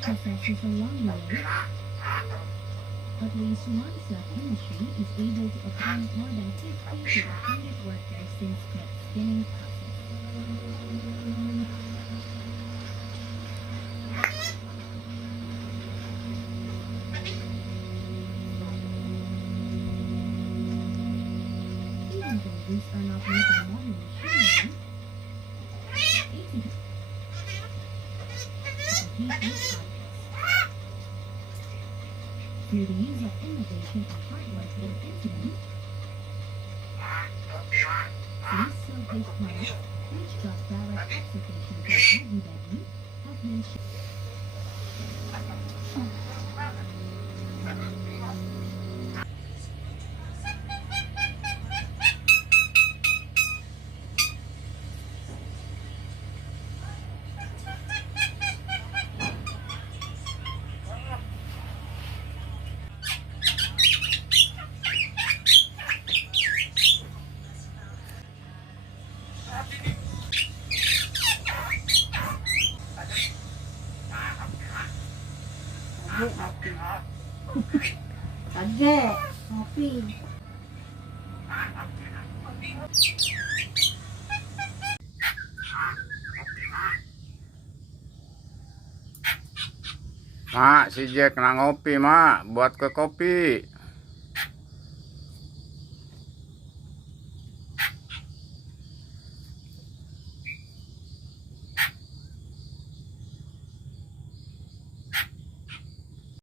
possesses a long range. At least one sub-industry is able to account more than 50 to 100 workers in split spinning process. Even though these are not made by modern machinery, through the use of innovation and hard work and incident, these self-based products, which got direct application for everybody, have been Ade, kopi. Mak, si Jack na ngopi, Mak. Buat ke kopi.